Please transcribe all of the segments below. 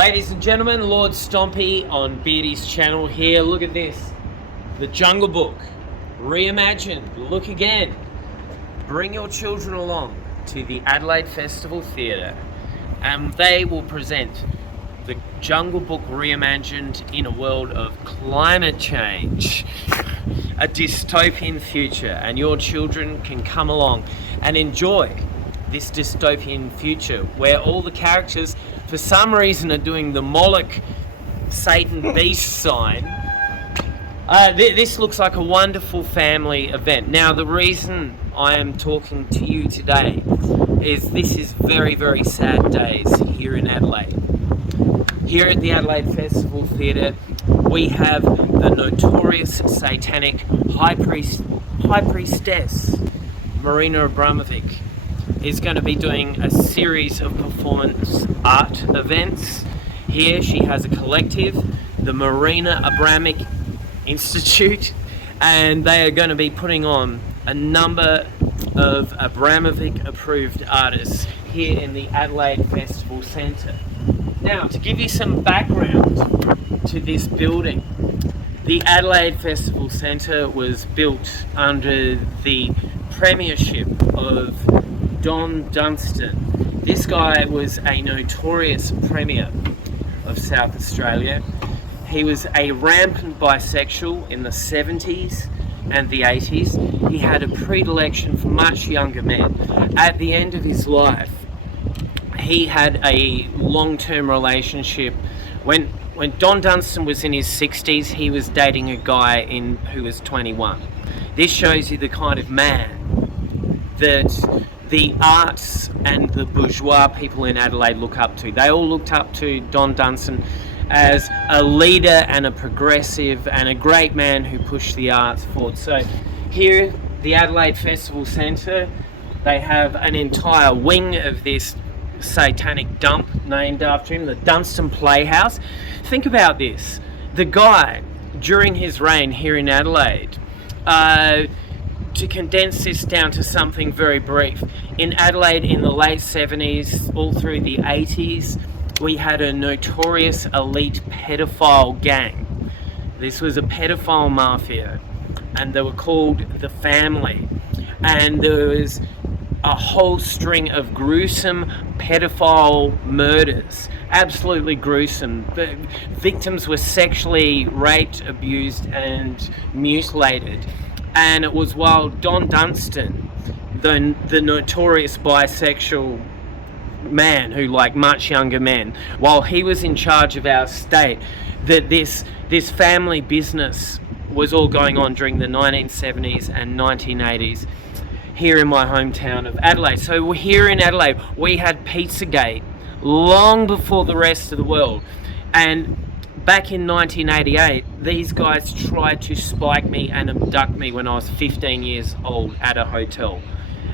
Ladies and gentlemen, Lord Stompy on Beardy's channel here. Look at this. The Jungle Book, reimagined. Look again. Bring your children along to the Adelaide Festival Theatre and they will present the Jungle Book reimagined in a world of climate change. A dystopian future, and your children can come along and enjoy this dystopian future where all the characters for some reason are doing the Moloch Satan beast sign. This looks like a wonderful family event. Now the reason I am talking to you today is this is very, very sad days here in Adelaide. Here at the Adelaide Festival Theatre we have the notorious satanic high priestess Marina Abramovic is going to be doing a series of performance art events. Here she has a collective, the Marina Abramovic Institute, and they are going to be putting on a number of Abramovic approved artists here in the Adelaide Festival Centre. Now, to give you some background to this building, the Adelaide Festival Centre was built under the premiership of Don Dunstan. This guy was a notorious premier of South Australia. He was a rampant bisexual in the 70s and the 80s. He had a predilection for much younger men. At the end of his life, he had a long-term relationship. When Don Dunstan was in his 60s, he was dating a guy who was 21. This shows you the kind of man that the arts and the bourgeois people in Adelaide look up to. They all looked up to Don Dunstan as a leader and a progressive and a great man who pushed the arts forward. So here, the Adelaide Festival Centre, they have an entire wing of this satanic dump named after him, the Dunstan Playhouse. Think about this. The guy, during his reign here in Adelaide, to condense this down to something very brief, in Adelaide in the late 70s, all through the 80s, we had a notorious elite pedophile gang. This was a pedophile mafia, and they were called the Family. And there was a whole string of gruesome pedophile murders, absolutely gruesome. The victims were sexually raped, abused, and mutilated. And it was while Don Dunstan, the notorious bisexual man who liked much younger men, while he was in charge of our state, that this family business was all going on during the 1970s and 1980s here in my hometown of Adelaide. So here in Adelaide we had Pizzagate long before the rest of the world, and back in 1988 these guys tried to spike me and abduct me when I was 15 years old at a hotel.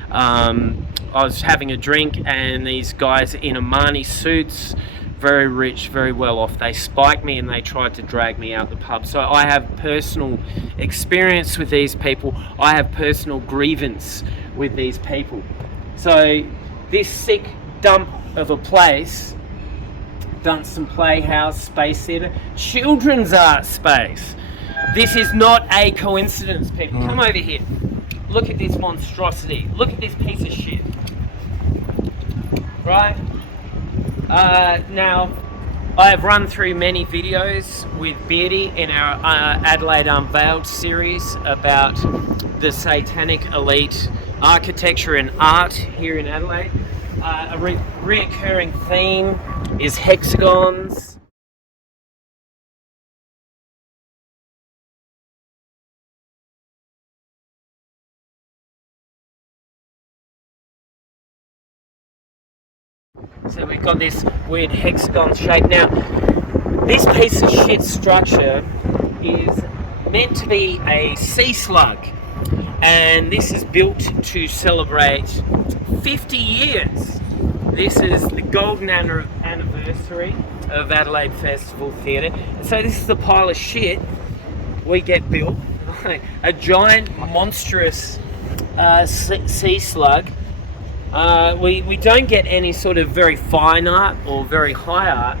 I was having a drink and these guys in Armani suits, very rich, very well off, they spiked me and they tried to drag me out the pub. So I have personal experience with these people. I have personal grievance with these people. So this sick dump of a place, Dunstan Playhouse, Space Theatre, children's art space. This is not a coincidence, people. Come over here. Look at this monstrosity. Look at this piece of shit. Right? Now, I have run through many videos with Beardy in our Adelaide Unveiled series about the satanic elite architecture and art here in Adelaide. A reoccurring theme is hexagons. So we've got this weird hexagon shape. Now, this piece of shit structure is meant to be a sea slug, and this is built to celebrate 50 years. This is the golden anniversary of Adelaide Festival Theatre. So this is the pile of shit we get built, a giant, monstrous sea slug. We don't get any sort of very fine art or very high art.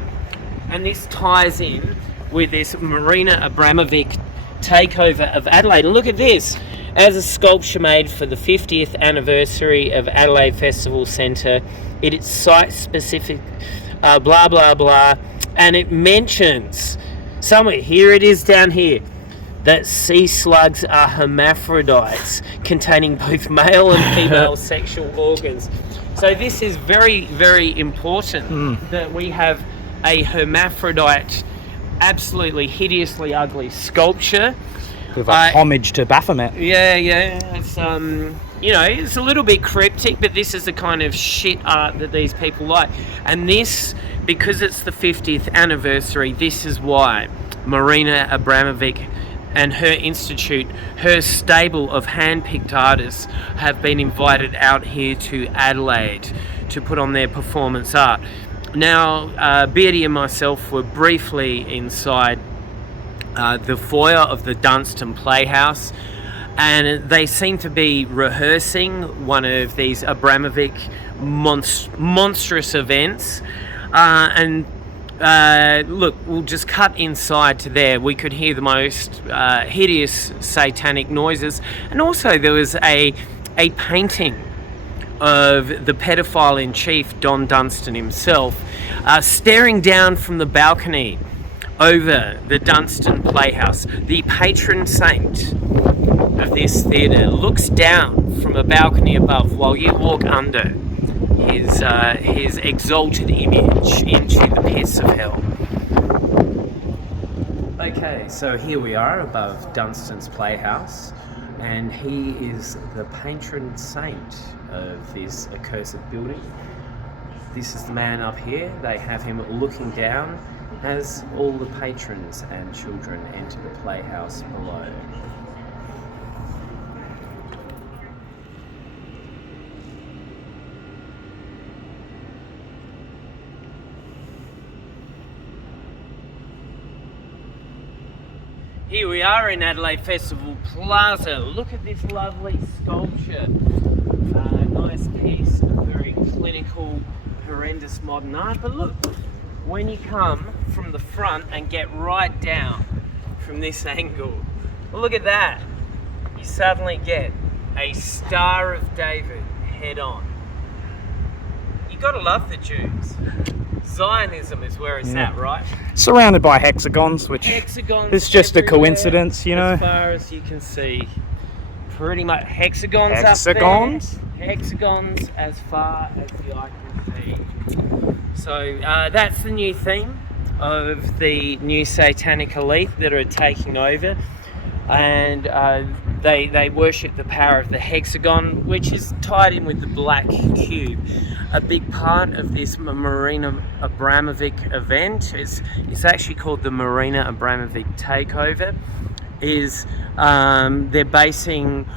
And this ties in with this Marina Abramovic takeover of Adelaide. And look at this, as a sculpture made for the 50th anniversary of Adelaide Festival Centre. It is site-specific, blah, blah, blah. And it mentions, somewhere, here it is down here, that sea slugs are hermaphrodites containing both male and female sexual organs. So this is very, very important that we have a hermaphrodite, absolutely hideously ugly sculpture. With a homage to Baphomet. Yeah. It's it's a little bit cryptic, but this is the kind of shit art that these people like. And this, because it's the 50th anniversary, this is why Marina Abramovic and her institute, her stable of hand-picked artists, have been invited out here to Adelaide to put on their performance art. Now, Beardy and myself were briefly inside the foyer of the Dunstan Playhouse, and they seem to be rehearsing one of these Abramovic monstrous events. Look, we'll just cut inside to there. We could hear the most hideous satanic noises, and also there was a painting of the pedophile in chief, Don Dunstan himself, staring down from the balcony over the Dunstan Playhouse. The patron saint of this theatre looks down from a balcony above while you walk under his exalted image into the pits of hell. Okay, so here we are above Dunstan's Playhouse, and he is the patron saint of this accursed building. This is the man up here. They have him looking down as all the patrons and children enter the playhouse below. Here we are in Adelaide Festival Plaza. Look at this lovely sculpture. Nice piece of very clinical, horrendous modern art. But look, when you come from the front and get right down from this angle, look at that. You suddenly get a Star of David head on. You gotta love the Jews. Zionism is where it's at, right? Surrounded by hexagons, which is just a coincidence, you know. As far as you can see, pretty much hexagons up there. Hexagons as far as the eye can see. So that's the new theme of the new satanic elite that are taking over, and they worship the power of the hexagon, which is tied in with the black cube. A big part of this Marina Abramovic event is, it's actually called the Marina Abramovic Takeover, is they're basing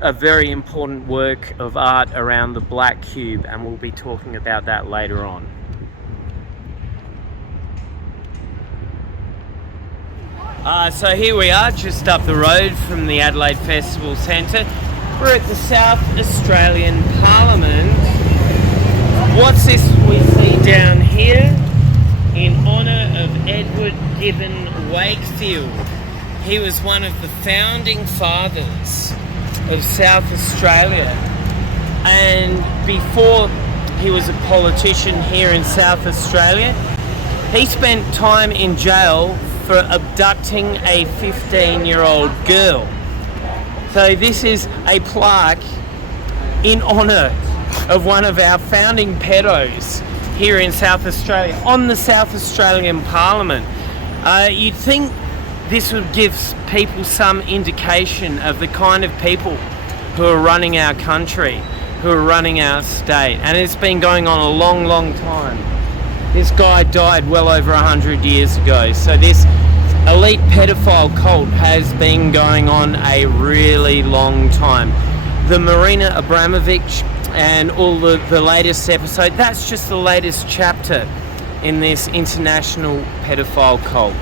a very important work of art around the black cube, and we'll be talking about that later on. So here we are, just up the road from the Adelaide Festival Centre. We're at the South Australian Parliament. What's this we see down here? In honour of Edward Gibbon Wakefield. He was one of the founding fathers of South Australia, and before he was a politician here in South Australia, he spent time in jail for abducting a 15-year-old girl. So this is a plaque in honour of one of our founding pedos here in South Australia, on the South Australian Parliament. You'd think this would give people some indication of the kind of people who are running our country, who are running our state, and it's been going on a long, long time. This guy died well over 100 years ago, so this elite pedophile cult has been going on a really long time. The Marina Abramovic and all the latest episode, that's just the latest chapter in this international pedophile cult.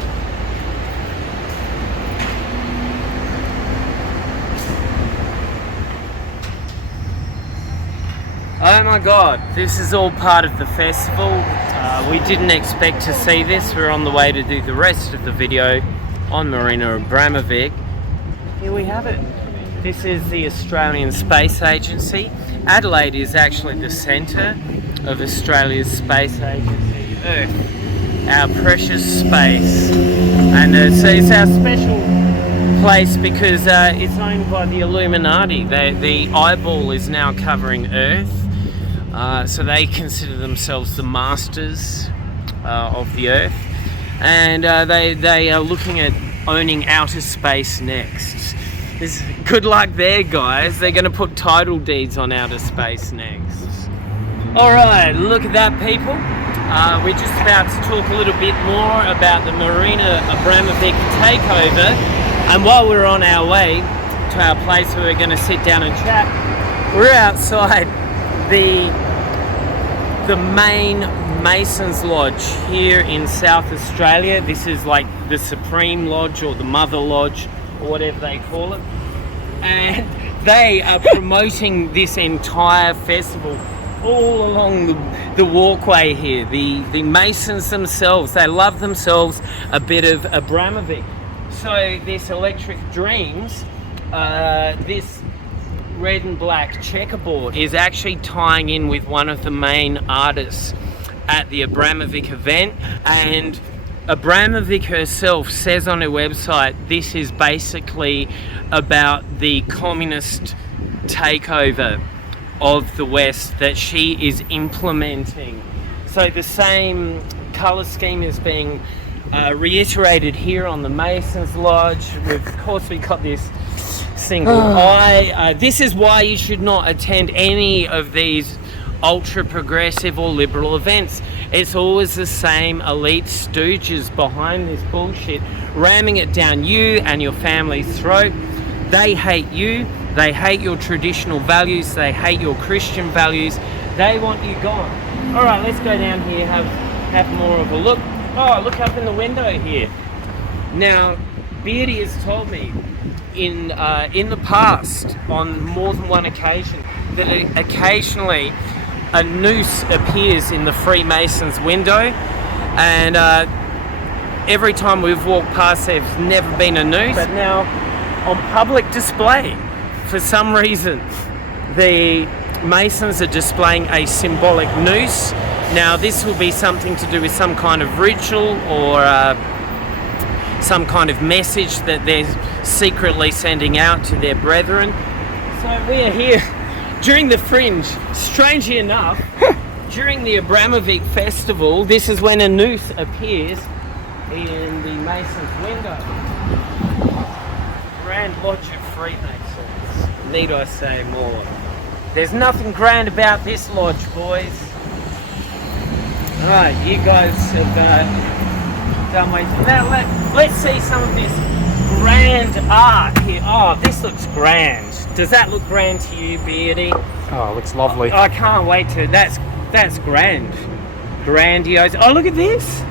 Oh my god, this is all part of the festival. We didn't expect to see this. We're on the way to do the rest of the video on Marina Abramovic. Here we have it. This is the Australian Space Agency. Adelaide is actually the centre of Australia's space agency, Earth, our precious space. And it's our special place because it's owned by the Illuminati. The eyeball is now covering Earth, so they consider themselves the masters of the Earth, and they are looking at owning outer space next. Good luck there, guys. They're going to put title deeds on outer space next. Alright, look at that, people. We're just about to talk a little bit more about the Marina Abramovic takeover. And while we're on our way to our place where we're going to sit down and chat, we're outside the main Masons Lodge here in South Australia. This is like the Supreme Lodge or the Mother Lodge or whatever they call it. And they are promoting this entire festival all along the walkway here. The Masons themselves, they love themselves a bit of Abramovic. So this Electric Dreams, this red and black checkerboard is actually tying in with one of the main artists at the Abramovic event, and Abramovic herself says on her website this is basically about the communist takeover of the West that she is implementing. So the same colour scheme is being reiterated here on the Masons Lodge. Of course, we got this single eye. This is why you should not attend any of these ultra progressive or liberal events. It's always the same elite stooges behind this bullshit, ramming it down you and your family's throat. They hate you, they hate your traditional values, they hate your Christian values, they want you gone. Alright, let's go down here, have more of a look. Oh, look up in the window here. Now, Beardy has told me in the past, on more than one occasion, that occasionally a noose appears in the Freemasons window, and every time we've walked past there's never been a noose, but now on public display, for some reason, the Masons are displaying a symbolic noose. Now this will be something to do with some kind of ritual or some kind of message that they're secretly sending out to their brethren. So we're here during the Fringe. Strangely enough, during the Abramovic festival, this is when a noose appears in the Masons' window. Grand Lodge of Freemasons. Need I say more? There's nothing grand about this lodge, boys. Alright, you guys have done way too. Now let's see some of this grand art here. Oh, this looks grand. Does that look grand to you, Beardy? Oh, it looks lovely. I can't wait to. That's grand. Grandiose. Oh, look at this.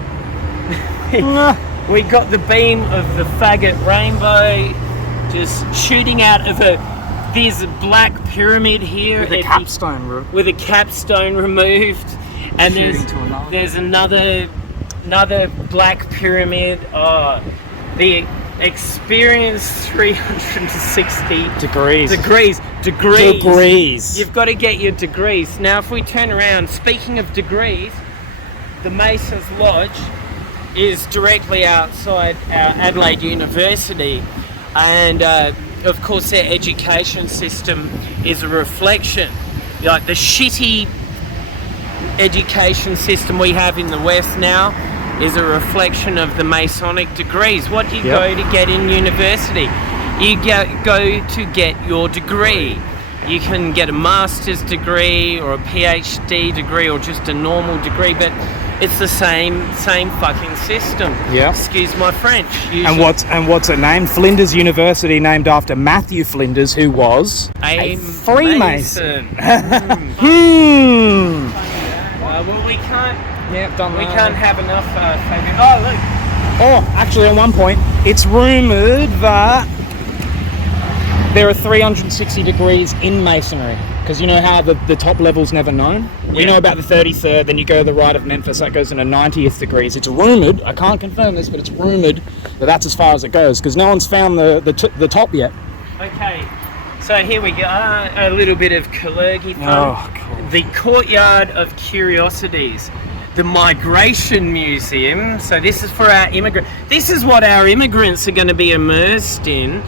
We got the beam of the faggot rainbow just shooting out of there's a black pyramid here with a capstone removed, and there's another black pyramid. Oh, the experience 360 degrees. You've got to get your degrees. Now, if we turn around, speaking of degrees, the Masons Lodge is directly outside our Adelaide University, and of course their education system is a reflection, like the shitty education system we have in the West now is a reflection of the Masonic degrees. What do you go to get in university? You go to get your degree. You can get a master's degree or a PhD degree or just a normal degree, but it's the same fucking system. Yeah. Excuse my French. And what's it named? Flinders University, named after Matthew Flinders, who was a Freemason. Well, we can't. Yep, done that. We can't have enough. Oh, look. Oh, actually, at one point, it's rumoured that there are 360 degrees in masonry. Because you know how the top level's never known? We Yeah. know about the 33rd, then you go to the right of Memphis, that goes into 90th degrees. It's rumoured, I can't confirm this, but it's rumoured that that's as far as it goes, because no one's found the top yet. Okay, so here we go. A little bit of Kalergi fun. Oh, cool. The Courtyard of Curiosities. The Migration Museum. So this is for our immigrants. This is what our immigrants are going to be immersed in.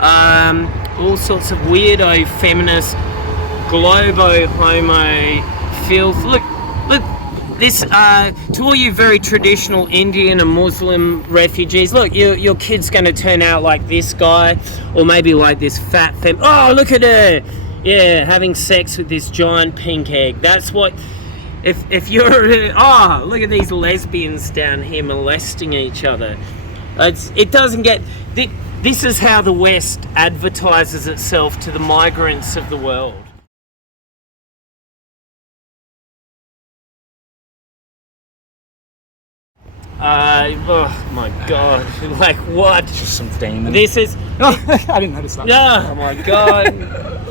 All sorts of weirdo, feminist, globo, homo, filth. Look, this, to all you very traditional Indian and Muslim refugees, look, your kid's going to turn out like this guy, or maybe like this fat femme. Oh, look at her! Yeah, having sex with this giant pink egg. That's what... If you're... Oh, look at these lesbians down here molesting each other. It doesn't get... This is how the West advertises itself to the migrants of the world. Oh my god. Like what? Just some demon. This is... I didn't notice that. Oh my god.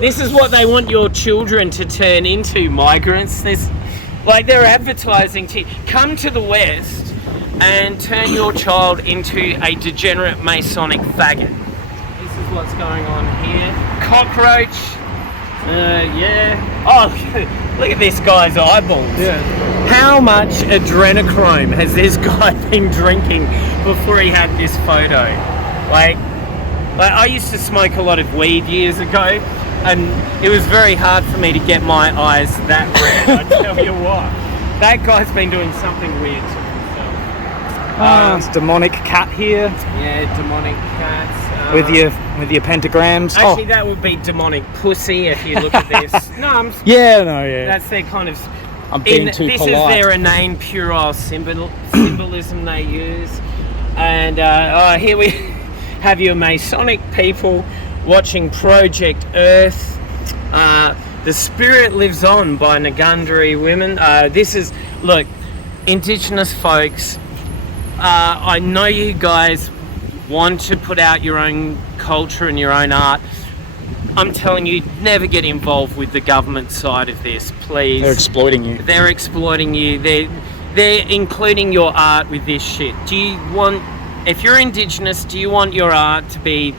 This is what they want your children to turn into, migrants. They're advertising to you. Come to the West and turn your child into a degenerate Masonic faggot. This is what's going on here. Cockroach. Yeah. Oh, look at this guy's eyeballs. Yeah. How much adrenochrome has this guy been drinking before he had this photo? Like I used to smoke a lot of weed years ago, and it was very hard for me to get my eyes that red. I tell you what, that guy's been doing something weird to himself. It's demonic cat here. Yeah, demonic cats. With your pentagrams. Actually, that would be demonic pussy if you look at this. No, Yeah, no, yeah. that's their kind of... I'm being too this polite. is their inane puerile symbolism they use. And here we have your Masonic people watching Project Earth. The Spirit Lives On by Ngundari women. This is, look, Indigenous folks, I know you guys want to put out your own culture and your own art. I'm telling you, never get involved with the government side of this, please. They're exploiting you. They're exploiting you. They're including your art with this shit. Do you want, if you're Indigenous, do you want your art to be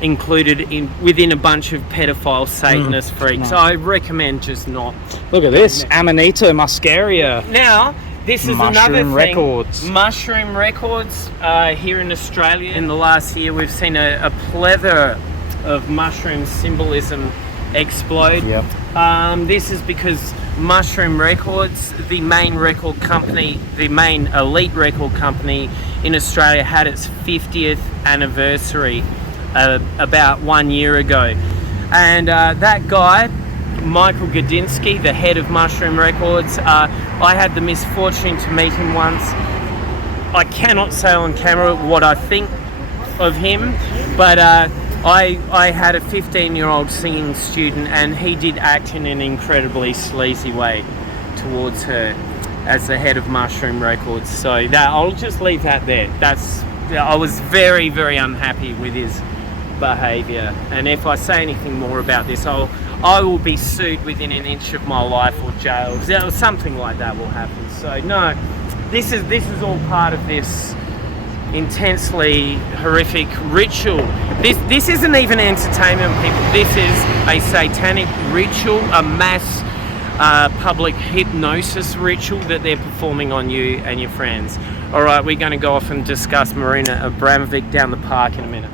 included within a bunch of pedophile Satanist freaks? No. I recommend just not. Look at this, Amanita muscaria. Now, this is Mushroom another thing. Records. Mushroom Records here in Australia. In the last year, we've seen a plethora of mushroom symbolism explode. Yep. This is because Mushroom Records, the main record company, the main elite record company in Australia, had its 50th anniversary about 1 year ago. And that guy, Michael Gudinski, the head of Mushroom Records, I had the misfortune to meet him once. I cannot say on camera what I think of him, but I had a 15-year-old singing student, and he did act in an incredibly sleazy way towards her as the head of Mushroom Records. So that, I'll just leave that there. I was very, very unhappy with his behaviour, and if I say anything more about this, I will be sued within an inch of my life or jailed. Something like that will happen. So no, this is all part of this intensely horrific ritual. This isn't even entertainment, people. This is a satanic ritual, a mass public hypnosis ritual that they're performing on you and your friends. All right, we're going to go off and discuss Marina Abramovic down the park in a minute.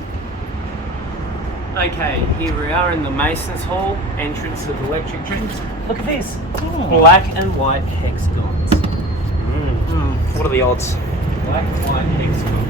Okay, here we are in the Masons Hall, entrance of Electric Dreams. Look at this, black and white hexagons. What are the odds? Black and white hexagons.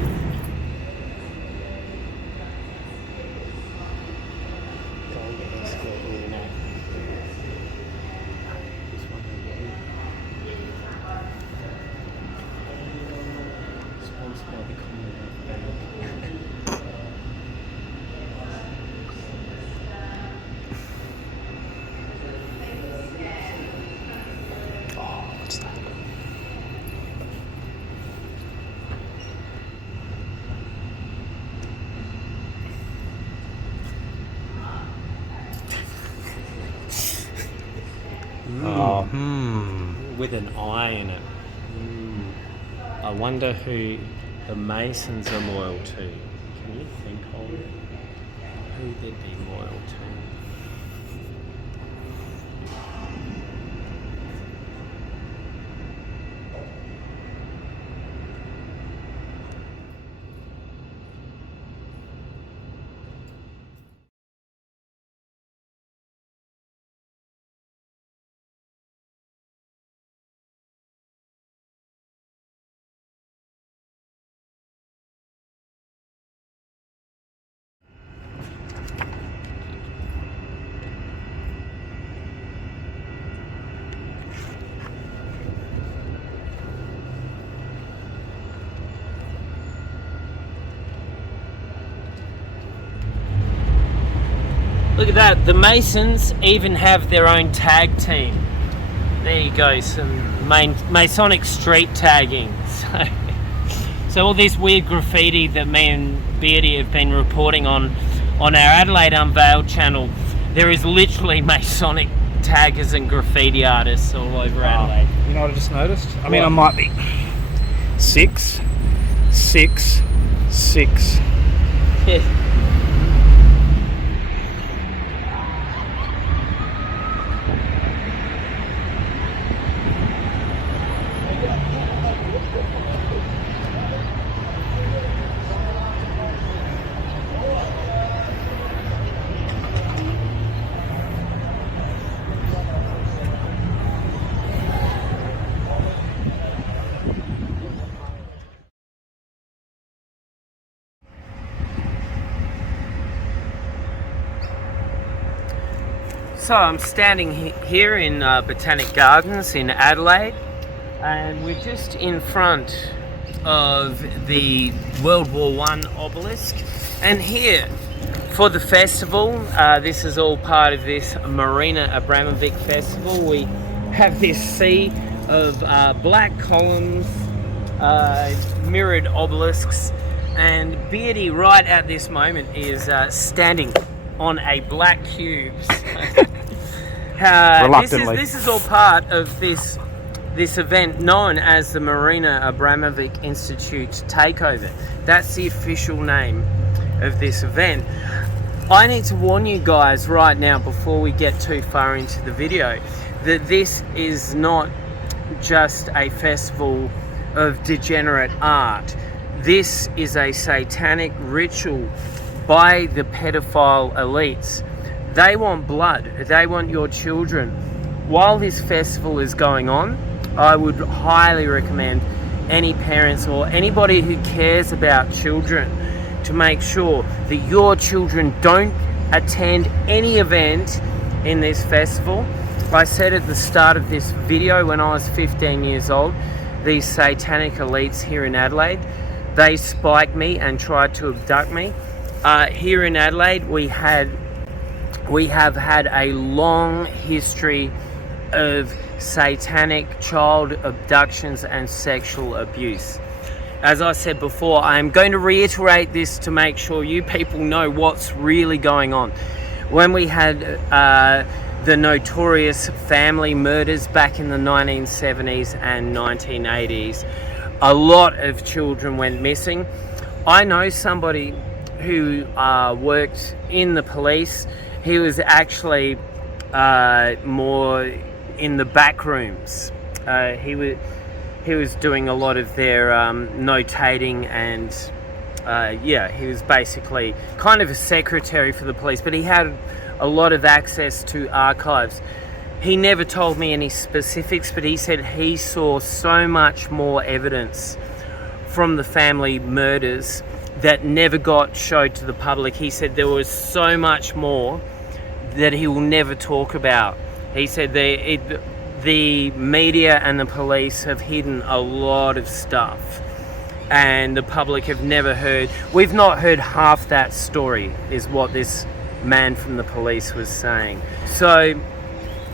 With an I in it. I wonder who the Masons are loyal to. Can you think of who they'd be loyal to? Look at that, the Masons even have their own tag team. There you go, some Masonic street tagging. So all this weird graffiti that me and Beardy have been reporting on our Adelaide Unveiled channel, there is literally Masonic taggers and graffiti artists all over Adelaide. You know what I just noticed? I mean, I might be 6, 6, 6. Yeah. So I'm standing here in Botanic Gardens in Adelaide, and we're just in front of the World War I obelisk. And here for the festival, this is all part of this Marina Abramovic festival. We have this sea of black columns, mirrored obelisks, and Beardy right at this moment is standing on a black cube. This is all part of this event known as the Marina Abramovic Institute Takeover. That's the official name of this event. I need to warn you guys right now before we get too far into the video that this is not just a festival of degenerate art. This is a satanic ritual by the pedophile elites. They want blood. They want your children. While this festival is going on, I would highly recommend any parents or anybody who cares about children to make sure that your children don't attend any event in this festival. I said at the start of this video, when I was 15 years old, these satanic elites here in Adelaide, they spiked me and tried to abduct me. Here in Adelaide, we have had a long history of satanic child abductions and sexual abuse. As I said before, I am going to reiterate this to make sure you people know what's really going on. When we had the notorious family murders back in the 1970s and 1980s, a lot of children went missing. I know somebody who worked in the police. He was actually more in the back rooms. He was doing a lot of their notating, and he was basically kind of a secretary for the police, but he had a lot of access to archives. He never told me any specifics, but he said he saw so much more evidence from the family murders that never got showed to the public. He said there was so much more that he will never talk about. He said the media and the police have hidden a lot of stuff, and the public have never heard. We've not heard half that story, is what this man from the police was saying. So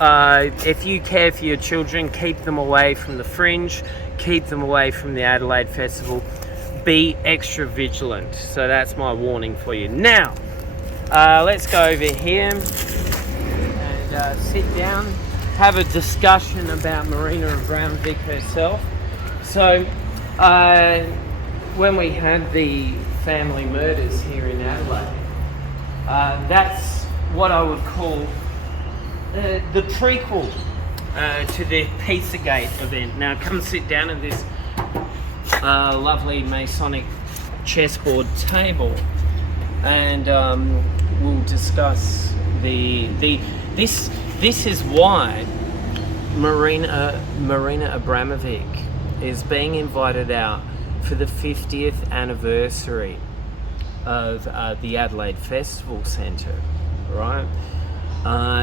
if you care for your children, keep them away from the Fringe, keep them away from the Adelaide Festival. Be extra vigilant. So that's my warning for you. Now, let's go over here and sit down, have a discussion about Marina Abramovic herself. So, when we had the family murders here in Adelaide, that's what I would call the prequel to the Pizzagate event. Now, come sit down at this lovely Masonic chessboard table, and we'll discuss this is why Marina Abramovic is being invited out for the 50th anniversary of the Adelaide Festival Centre, right?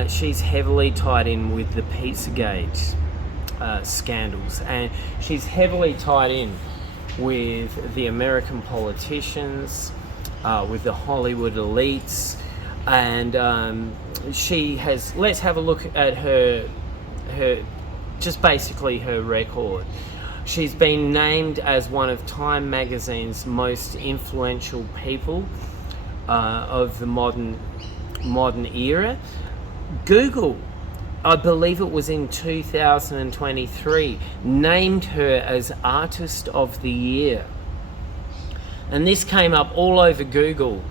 She's heavily tied in with the Pizzagate scandals, and she's heavily tied in with the American politicians, with the Hollywood elites, and she has. Let's have a look at her just basically her record. She's been named as one of Time magazine's most influential people of the modern era. Google, I believe it was in 2023, named her as Artist of the Year. And this came up all over Google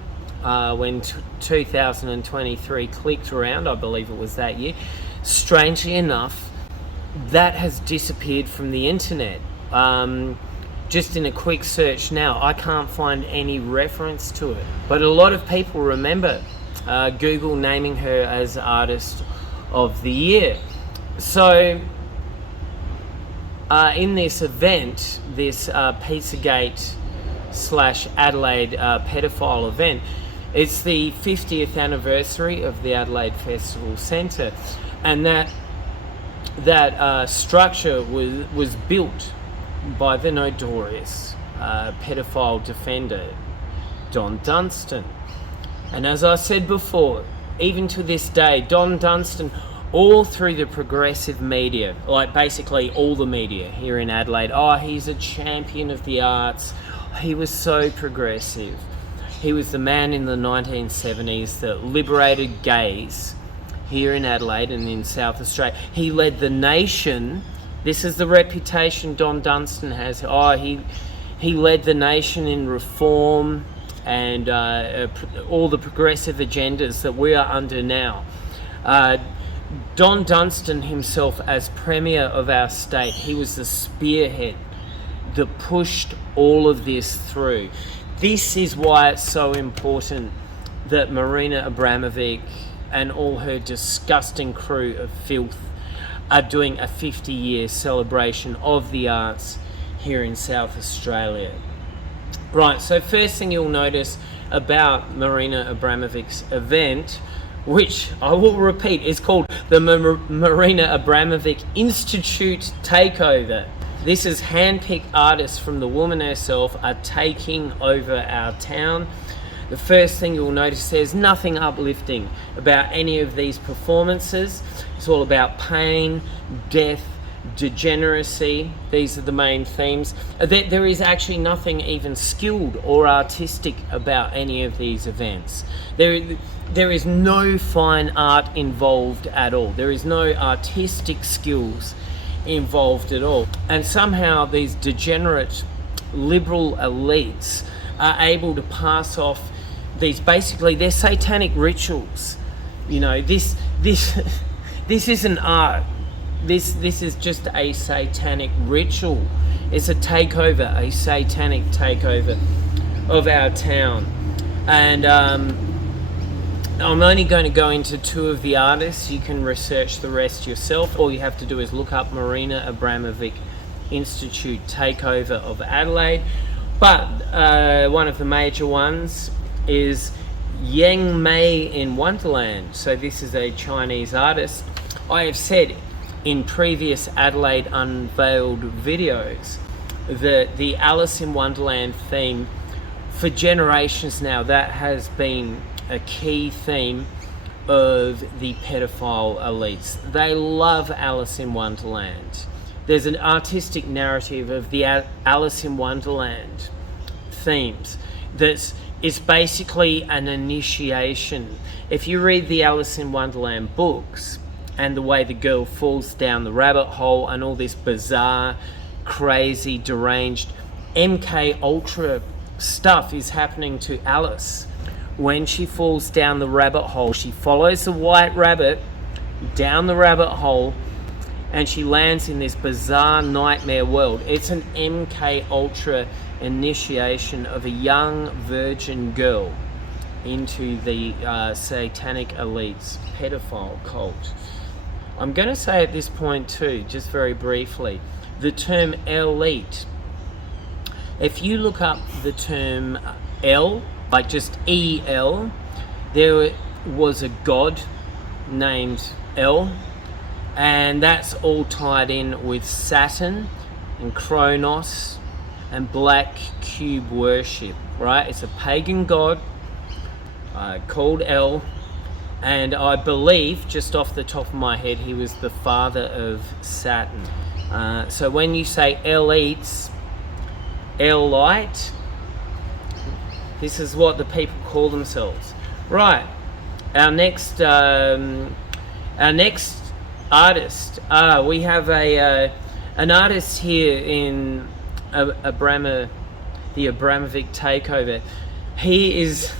when 2023 clicked around, I believe it was that year. Strangely enough, that has disappeared from the internet. Just in a quick search now, I can't find any reference to it. But a lot of people remember Google naming her as Artist of the Year. So in this event, this Pizzagate / Adelaide pedophile event, it's the 50th anniversary of the Adelaide Festival Centre, and that structure was built by the notorious pedophile defender Don Dunstan. And as I said before, even to this day, Don Dunstan, all through the progressive media, like basically all the media here in Adelaide, he's a champion of the arts, he was so progressive. He was the man in the 1970s that liberated gays here in Adelaide and in South Australia. He led the nation. This is the reputation Don Dunstan has. He led the nation in reform and all the progressive agendas that we are under now. Don Dunstan himself, as Premier of our state, he was the spearhead that pushed all of this through. This is why it's so important that Marina Abramovic and all her disgusting crew of filth are doing a 50-year celebration of the arts here in South Australia. Right, so first thing you'll notice about Marina Abramovic's event, which I will repeat, is called the Marina Abramovic Institute Takeover. This is hand-picked artists from the woman herself are taking over our town. The first thing you'll notice, there's nothing uplifting about any of these performances. It's all about pain, death, degeneracy. These are the main themes. There is actually nothing even skilled or artistic about any of these events. There is no fine art involved at all. There is no artistic skills involved at all. And somehow these degenerate liberal elites are able to pass off these, basically they're satanic rituals. You know, this isn't art. This is just a satanic ritual. It's a takeover, a satanic takeover of our town. And I'm only going to go into two of the artists. You can research the rest yourself. All you have to do is look up Marina Abramovic Institute Takeover of Adelaide. But one of the major ones is Yang Mei in Wonderland. So this is a Chinese artist. I have said in previous Adelaide Unveiled videos that the Alice in Wonderland theme, for generations now, that has been a key theme of the pedophile elites. They love Alice in Wonderland. There's an artistic narrative of the Alice in Wonderland themes it's basically an initiation. If you read the Alice in Wonderland books, and the way the girl falls down the rabbit hole, and all this bizarre, crazy, deranged MK Ultra stuff is happening to Alice. When she falls down the rabbit hole, she follows the white rabbit down the rabbit hole, and she lands in this bizarre nightmare world. It's an MK Ultra initiation of a young virgin girl into the satanic elite's pedophile cult. I'm going to say at this point too, just very briefly, the term elite. If you look up the term L, like just EL, there was a god named El, and that's all tied in with Saturn and Kronos and black cube worship, right? It's a pagan god called El, and I believe, just off the top of my head, he was the father of Saturn. So when you say elites, Elite, this is what the people call themselves. Right, our next artist. We have an artist here in the Abramovic Takeover. He's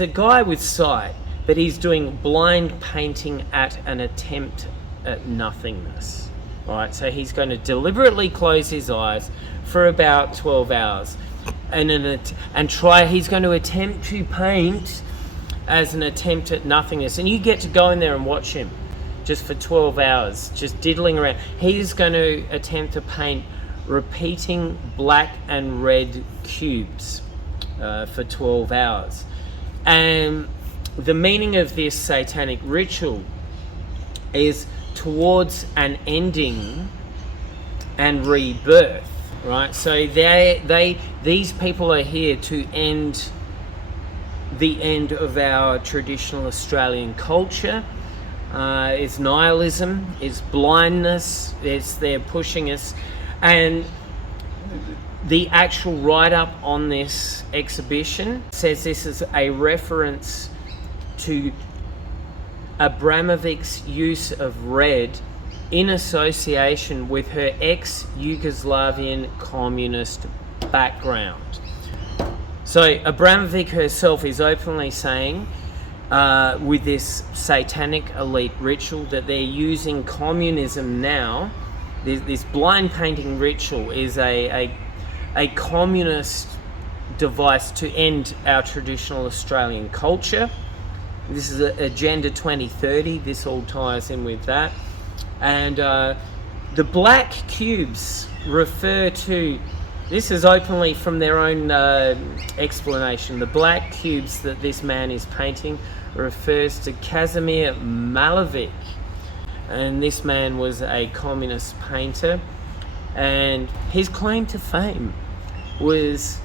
a guy with sight, but he's doing blind painting at an attempt at nothingness. Right, so he's going to deliberately close his eyes for about 12 hours, and try. He's going to attempt to paint as an attempt at nothingness, and you get to go in there and watch him just for 12 hours, just diddling around. He's going to attempt to paint repeating black and red cubes for 12 hours. And the meaning of this satanic ritual is towards an ending and rebirth, right? So these people are here to end the end of our traditional Australian culture. It's nihilism, it's blindness, they're pushing us. And the actual write-up on this exhibition says this is a reference to Abramovic's use of red in association with her ex-Yugoslavian communist background. So Abramovic herself is openly saying with this satanic elite ritual that they're using communism now. This blind painting ritual is a communist device to end our traditional Australian culture. This is Agenda 2030. This all ties in with that. And the black cubes refer to, this is openly from their own explanation, the black cubes that this man is painting refers to Kazimir Malevich. And this man was a communist painter, and his claim to fame was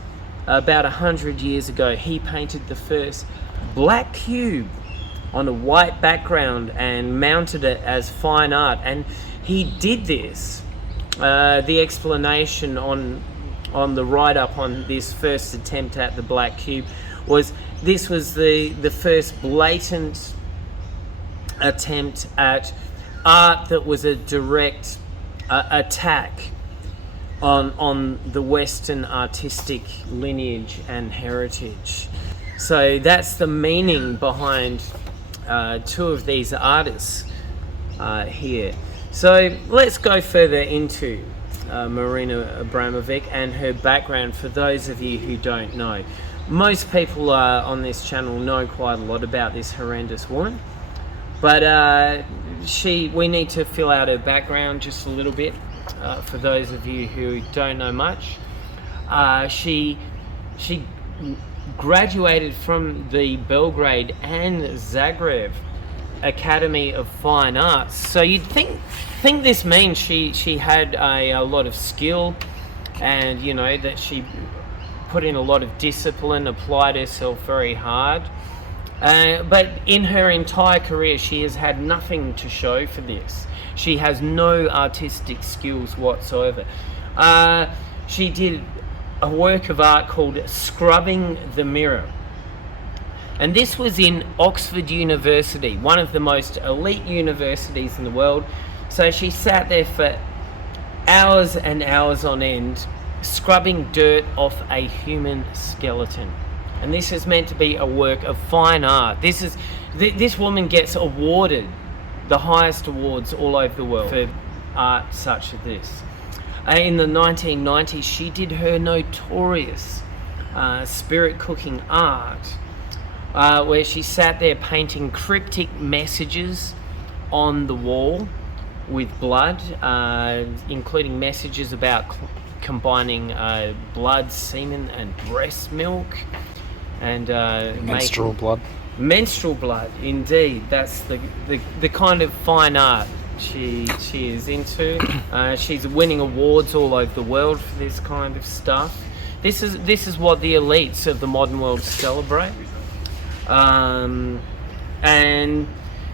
about 100 years ago. He painted the first black cube on a white background and mounted it as fine art. And he did this. The explanation on the write-up on this first attempt at the black cube was this was the first blatant attempt at art that was a direct attack on the Western artistic lineage and heritage. So that's the meaning behind two of these artists here. So let's go further into Marina Abramovic and her background for those of you who don't know. Most people on this channel know quite a lot about this horrendous woman, but we need to fill out her background just a little bit for those of you who don't know much. She graduated from the Belgrade and Zagreb Academy of Fine Arts. So you'd think this means she had a lot of skill, and you know that she put in a lot of discipline, applied herself very hard. But in her entire career, she has had nothing to show for this. She has no artistic skills whatsoever. She did a work of art called Scrubbing the Mirror. And this was in Oxford University, one of the most elite universities in the world. So she sat there for hours and hours on end, scrubbing dirt off a human skeleton. And this is meant to be a work of fine art. This woman gets awarded the highest awards all over the world for art such as this. In the 1990s, she did her notorious spirit cooking art, where she sat there painting cryptic messages on the wall with blood, including messages about combining blood, semen, and breast milk, and Menstrual blood. Menstrual blood, indeed. That's the kind of fine art she is into. She's winning awards all over the world for this kind of stuff. This is what the elites of the modern world celebrate. And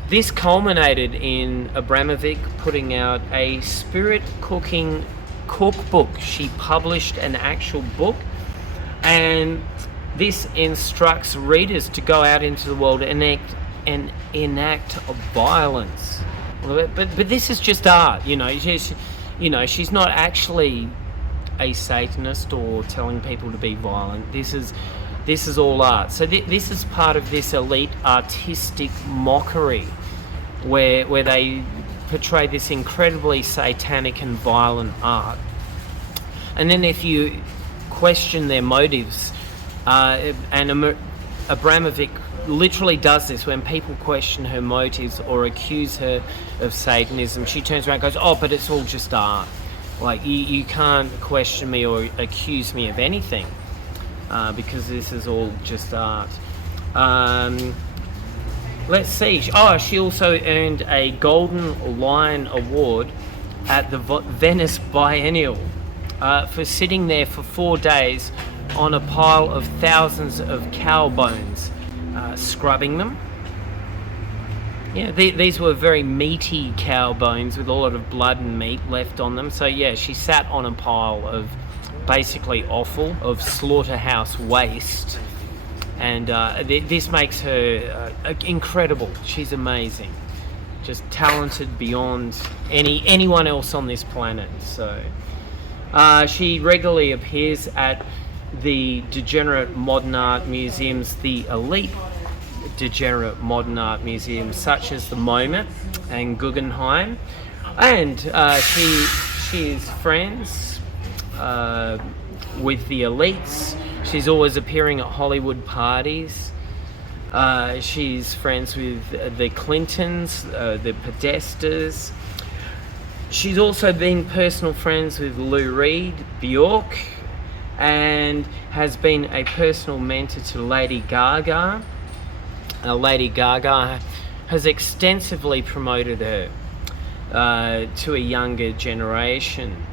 this culminated in Abramovic putting out a spirit cooking cookbook. She published an actual book, and this instructs readers to go out into the world and enact violence. But this is just art, she's not actually a Satanist or telling people to be violent. This is all art. So this is part of this elite artistic mockery where they portray this incredibly satanic and violent art. And then if you question their motives, and Abramovic literally does this when people question her motives or accuse her of Satanism, she turns around and goes, "Oh, but it's all just art. Like, you can't question me or accuse me of anything because this is all just art." Let's see. She also earned a Golden Lion Award at the Venice Biennial for sitting there for 4 days on a pile of thousands of cow bones, scrubbing them. Yeah, these were very meaty cow bones with a lot of blood and meat left on them. So yeah, she sat on a pile of basically offal, of slaughterhouse waste, and this makes her incredible. She's amazing, just talented beyond anyone else on this planet. So she regularly appears at the degenerate modern art museums, the elite degenerate modern art museums such as the MoMA and Guggenheim, and she is friends with the elites. She's always appearing at Hollywood parties. She's friends with the Clintons, the Podestas. She's also been personal friends with Lou Reed, Bjork, and has been a personal mentor to Lady Gaga. Lady Gaga has extensively promoted her to a younger generation.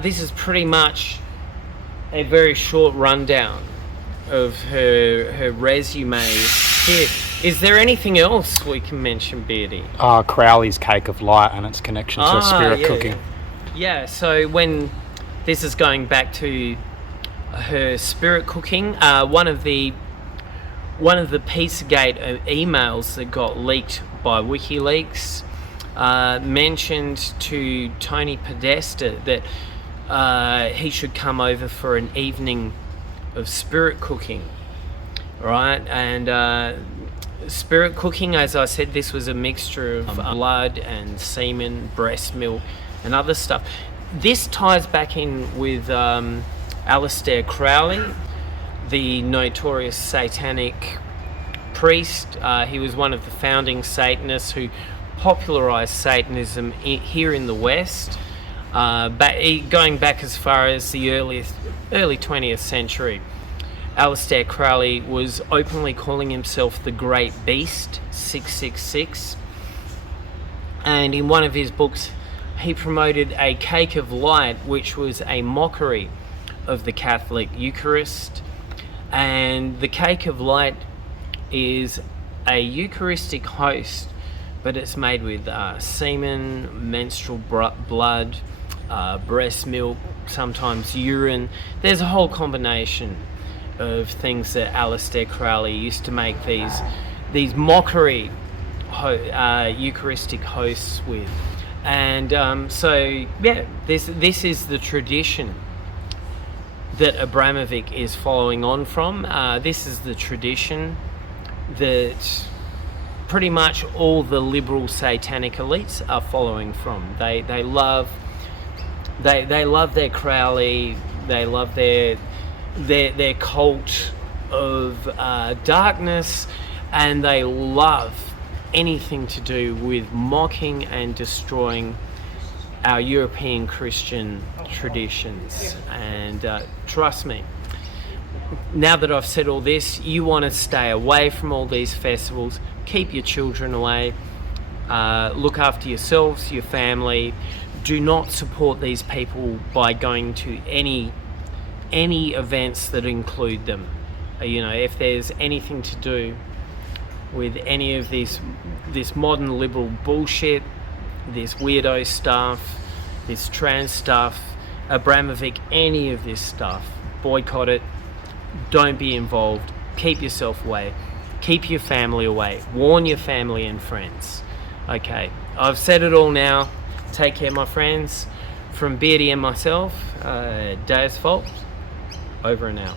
This is pretty much a very short rundown of her resume here. Is there anything else we can mention, Beardy? Crowley's Cake of Light and its connection to spirit cooking. Yeah, so when this is going back to her spirit cooking, one of the Pizzagate emails that got leaked by WikiLeaks mentioned to Tony Podesta that he should come over for an evening of spirit cooking, right? And spirit cooking, as I said, this was a mixture of blood and semen, breast milk, and other stuff. This ties back in with Aleister Crowley, the notorious satanic priest. He was one of the founding Satanists who popularized Satanism here in the West, going back as far as the early 20th century. Aleister Crowley was openly calling himself the Great Beast 666, and in one of his books he promoted a cake of light, which was a mockery of the Catholic Eucharist. And the cake of light is a Eucharistic host, but it's made with semen, menstrual blood, breast milk, sometimes urine. There's a whole combination. of things that Aleister Crowley used to make these mockery Eucharistic hosts with. And so yeah, this is the tradition that Abramovic is following on from. This is the tradition that pretty much all the liberal satanic elites are following from. They love their Crowley. They love their cult of darkness, and they love anything to do with mocking and destroying our European Christian traditions. And trust me, now that I've said all this, you want to stay away from all these festivals. Keep your children away. Look after yourselves, your family. Do not support these people by going to any events that include them. If there's anything to do with any of this modern liberal bullshit, this weirdo stuff, this trans stuff, Abramovic, any of this stuff, boycott it. Don't be involved. Keep yourself away. Keep your family away. Warn your family and friends. Okay, I've said it all now. Take care, my friends. From Beardy and myself, Deus Vult, over and out.